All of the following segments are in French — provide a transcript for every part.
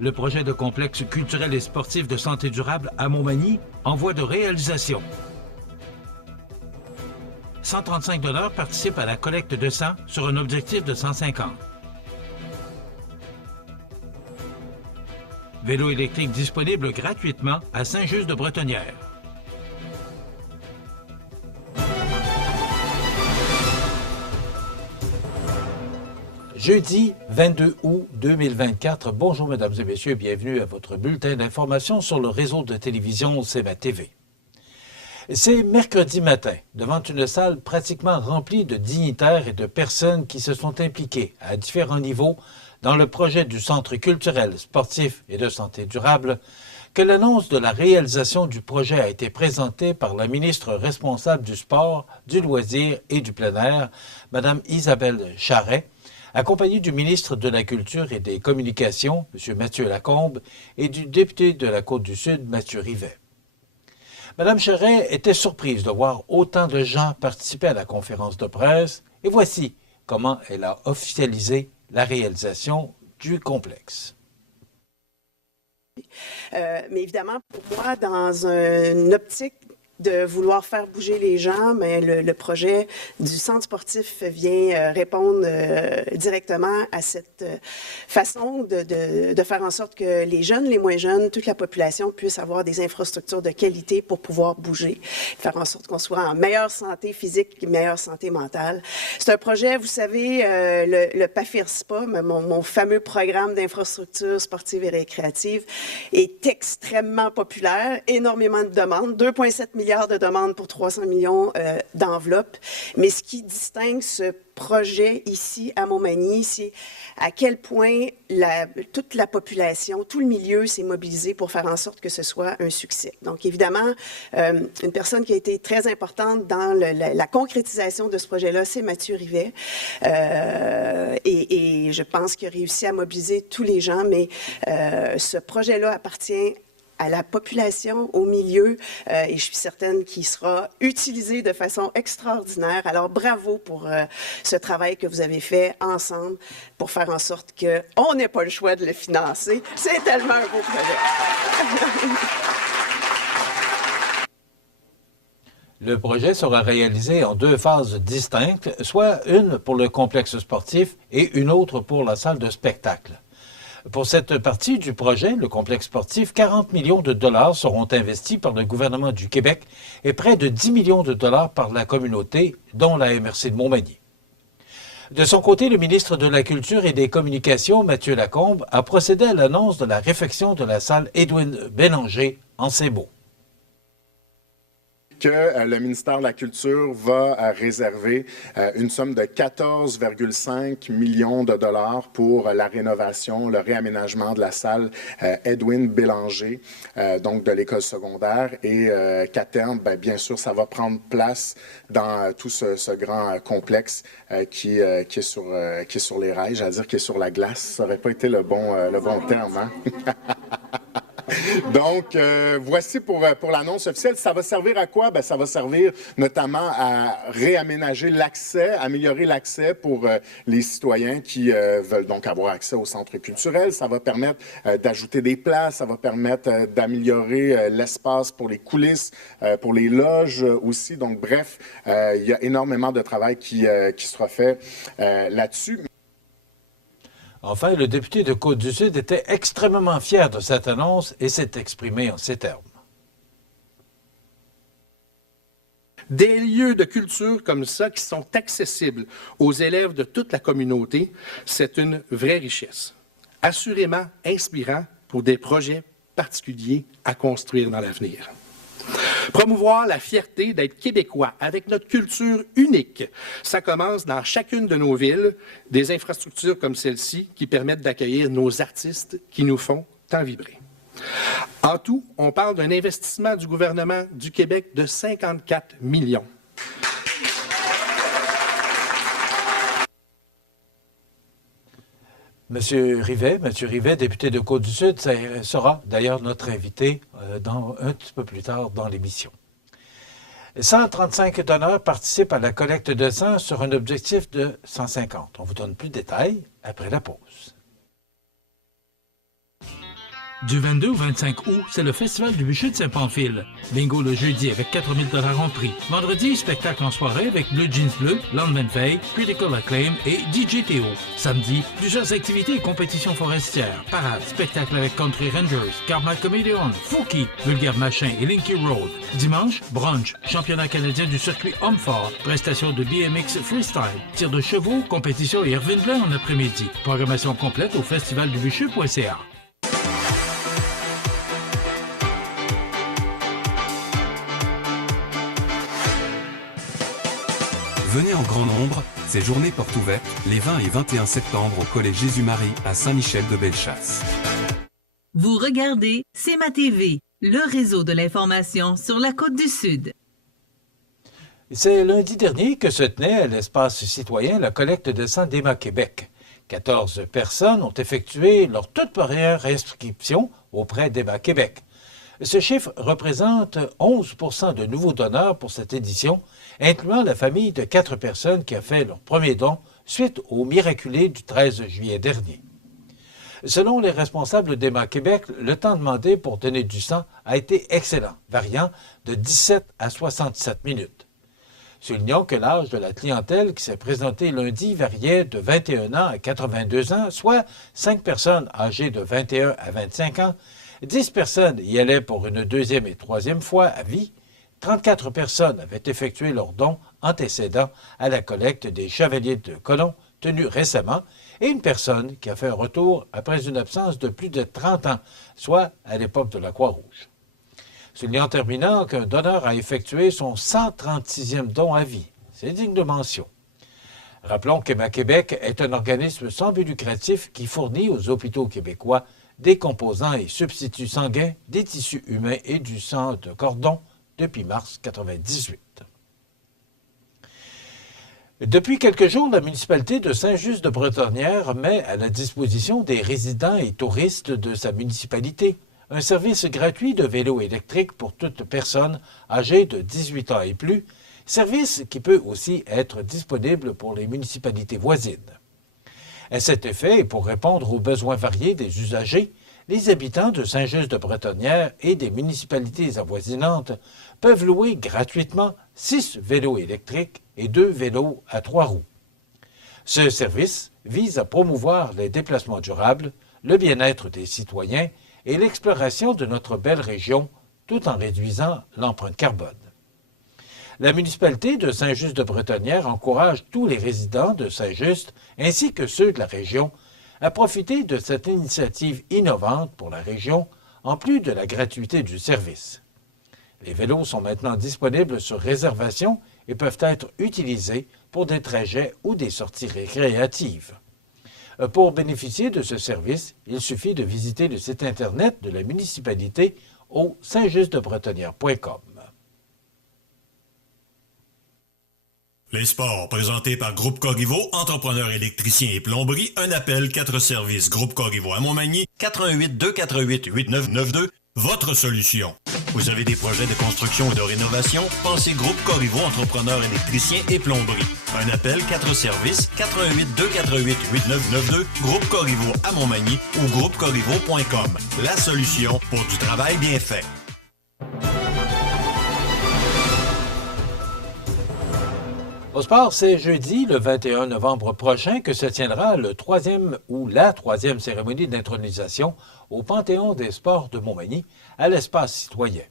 Le projet de complexe culturel et sportif de santé durable à Montmagny en voie de réalisation. 135 donneurs participent à la collecte de sang sur un objectif de 150. Vélo électrique disponible gratuitement à Saint-Just-de-Bretonnière. Jeudi 22 août 2024. Bonjour mesdames et messieurs, bienvenue à votre bulletin d'information sur le réseau de télévision CEMA TV. C'est mercredi matin, devant une salle pratiquement remplie de dignitaires et de personnes qui se sont impliquées à différents niveaux dans le projet du Centre culturel, sportif et de santé durable, que l'annonce de la réalisation du projet a été présentée par la ministre responsable du sport, du loisir et du plein air, Mme Isabelle Charret, accompagnée du ministre de la Culture et des Communications, M. Mathieu Lacombe, et du député de la Côte-du-Sud, Mathieu Rivet. Mme Charret était surprise de voir autant de gens participer à la conférence de presse, et voici comment elle a officialisé la réalisation du complexe. Mais évidemment, pour moi, dans une optique de vouloir faire bouger les gens, mais le projet du centre sportif vient répondre directement à cette façon de faire en sorte que les jeunes, les moins jeunes, toute la population puisse avoir des infrastructures de qualité pour pouvoir bouger, faire en sorte qu'on soit en meilleure santé physique et meilleure santé mentale. C'est un projet, vous savez, le PAFIRSPA, mon fameux programme d'infrastructures sportives et récréatives, est extrêmement populaire, énormément de demandes, 2,7 milliards de demandes pour 300 millions d'enveloppes. Mais ce qui distingue ce projet ici à Montmagny, c'est à quel point toute la population, tout le milieu s'est mobilisé pour faire en sorte que ce soit un succès. Donc évidemment, une personne qui a été très importante dans la concrétisation de ce projet-là, c'est Mathieu Rivet. Et je pense qu'il a réussi à mobiliser tous les gens, mais ce projet-là appartient à la population, au milieu, et je suis certaine qu'il sera utilisé de façon extraordinaire. Alors, bravo pour ce travail que vous avez fait ensemble pour faire en sorte qu'on n'ait pas le choix de le financer. C'est tellement un beau projet. Le projet sera réalisé en deux phases distinctes, soit une pour le complexe sportif et une autre pour la salle de spectacle. Pour cette partie du projet, le complexe sportif, 40 millions de dollars seront investis par le gouvernement du Québec et près de 10 millions de dollars par la communauté, dont la MRC de Montmagny. De son côté, le ministre de la Culture et des Communications, Mathieu Lacombe, a procédé à l'annonce de la réfection de la salle Edwin Bélanger en Saint-Beau. Que le ministère de la Culture va réserver une somme de 14,5 millions de dollars pour la rénovation, le réaménagement de la salle Edwin Bélanger, donc de l'école secondaire, et qu'à terme, bien sûr, ça va prendre place dans tout ce grand complexe qui est sur les rails, j'allais dire qui est sur la glace, ça n'aurait pas été le bon terme, hein? Donc, voici pour l'annonce officielle. Ça va servir à quoi? Ça va servir notamment à réaménager l'accès, améliorer l'accès pour les citoyens qui veulent donc avoir accès au centre culturel. Ça va permettre d'ajouter des places, ça va permettre d'améliorer l'espace pour les coulisses, pour les loges aussi. Donc, bref, il y a énormément de travail qui sera fait là-dessus. Enfin, le député de Côte-du-Sud était extrêmement fier de cette annonce et s'est exprimé en ces termes. Des lieux de culture comme ça qui sont accessibles aux élèves de toute la communauté, c'est une vraie richesse. Assurément inspirant pour des projets particuliers à construire dans l'avenir. Promouvoir la fierté d'être québécois avec notre culture unique. Ça commence dans chacune de nos villes, des infrastructures comme celle-ci qui permettent d'accueillir nos artistes qui nous font tant vibrer. En tout, on parle d'un investissement du gouvernement du Québec de 54 millions. Mathieu Rivet, député de Côte-du-Sud, sera d'ailleurs notre invité un petit peu plus tard dans l'émission. 135 donneurs participent à la collecte de sang sur un objectif de 150. On vous donne plus de détails après la pause. Du 22 au 25 août, c'est le Festival du bûcher de Saint-Pamphile. Bingo le jeudi avec 4 000 $ en prix. Vendredi, spectacle en soirée avec Blue Jeans Bleu, London Faye, Critical Acclaim et DJ Théo. Samedi, plusieurs activités et compétitions forestières. Parade, spectacle avec Country Rangers, Karma Comedian, Fouki, Vulgaire Machin et Linky Road. Dimanche, brunch, championnat canadien du circuit homme-fort, prestation de BMX freestyle, tir de chevaux, compétition et Irvine Blanc en après-midi. Programmation complète au festivaldubucher.ca. Venez en grand nombre, ces journées portes ouvertes, les 20 et 21 septembre au Collège Jésus-Marie à Saint-Michel-de-Bellechasse. Vous regardez CMA TV, le réseau de l'information sur la Côte-du-Sud. C'est lundi dernier que se tenait à l'espace citoyen la collecte de sang d'Emma Québec. 14 personnes ont effectué leur toute première inscription auprès d'Emma Québec. Ce chiffre représente 11 % de nouveaux donneurs pour cette édition, incluant la famille de 4 personnes qui a fait leur premier don suite au miraculé du 13 juillet dernier. Selon les responsables d'Emma Québec, le temps demandé pour donner du sang a été excellent, variant de 17 à 67 minutes. Soulignons que l'âge de la clientèle qui s'est présentée lundi variait de 21 ans à 82 ans, soit 5 personnes âgées de 21 à 25 ans, 10 personnes y allaient pour une deuxième et troisième fois à vie, 34 personnes avaient effectué leurs dons antécédents à la collecte des Chevaliers de Colomb tenue récemment, et une personne qui a fait un retour après une absence de plus de 30 ans, soit à l'époque de la Croix-Rouge. Soulignant en terminant qu'un donneur a effectué son 136e don à vie. C'est digne de mention. Rappelons qu'Emma Québec est un organisme sans but lucratif qui fournit aux hôpitaux québécois des composants et substituts sanguins, des tissus humains et du sang de cordon depuis mars 1998. Depuis quelques jours, la municipalité de Saint-Just-de-Bretonnière met à la disposition des résidents et touristes de sa municipalité un service gratuit de vélo électrique pour toute personne âgée de 18 ans et plus, service qui peut aussi être disponible pour les municipalités voisines. À cet effet, et pour répondre aux besoins variés des usagers, les habitants de Saint-Just-de-Bretonnière et des municipalités avoisinantes peuvent louer gratuitement 6 vélos électriques et 2 vélos à 3 roues. Ce service vise à promouvoir les déplacements durables, le bien-être des citoyens et l'exploration de notre belle région, tout en réduisant l'empreinte carbone. La municipalité de Saint-Just-de-Bretonnière encourage tous les résidents de Saint-Just, ainsi que ceux de la région, à profiter de cette initiative innovante pour la région, en plus de la gratuité du service. Les vélos sont maintenant disponibles sur réservation et peuvent être utilisés pour des trajets ou des sorties récréatives. Pour bénéficier de ce service, il suffit de visiter le site Internet de la municipalité au saintjustdebretonnière.com. Les sports, présentés par Groupe Corriveau, entrepreneur électricien et plomberie, un appel, 4 services. Groupe Corriveau à Montmagny, 88 248 8992, votre solution. Vous avez des projets de construction ou de rénovation? Pensez Groupe Corriveau, entrepreneur électricien et plomberie. Un appel, 4 services, 88 248 8992, Groupe Corriveau à Montmagny ou groupecorriveau.com. La solution pour du travail bien fait. Au sport, c'est jeudi, le 21 novembre prochain, que se tiendra le 3e ou la 3e cérémonie d'intronisation au Panthéon des sports de Montmagny, à l'espace citoyen.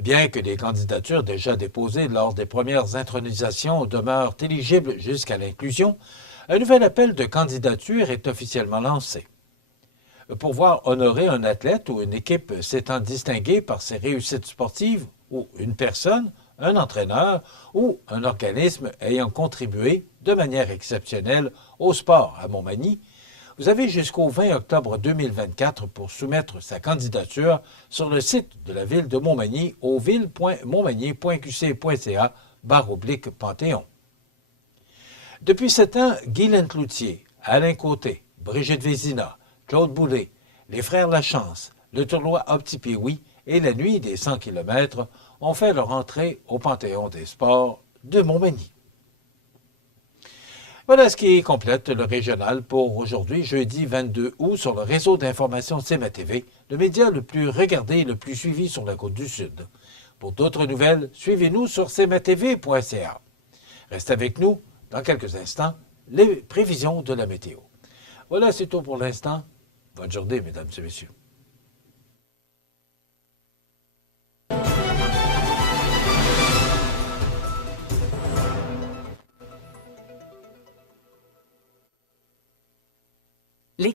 Bien que les candidatures déjà déposées lors des premières intronisations demeurent éligibles jusqu'à l'inclusion, un nouvel appel de candidature est officiellement lancé. Pour voir honorer un athlète ou une équipe s'étant distinguée par ses réussites sportives ou une personne, un entraîneur ou un organisme ayant contribué de manière exceptionnelle au sport à Montmagny, vous avez jusqu'au 20 octobre 2024 pour soumettre sa candidature sur le site de la ville de Montmagny au ville.montmagny.qc.ca/Panthéon. Depuis 7 ans, Guy Lentloutier, Alain Côté, Brigitte Vézina, Claude Boulay, les frères Lachance, le tournoi Opti-Pioui et la nuit des 100 km ont fait leur entrée au Panthéon des sports de Montmagny. Voilà ce qui complète le régional pour aujourd'hui, jeudi 22 août, sur le réseau d'information CMA TV le média le plus regardé et le plus suivi sur la Côte-du-Sud. Pour d'autres nouvelles, suivez-nous sur cmatv.ca. Restez avec nous, dans quelques instants, les prévisions de la météo. Voilà, c'est tout pour l'instant. Bonne journée, mesdames et messieurs.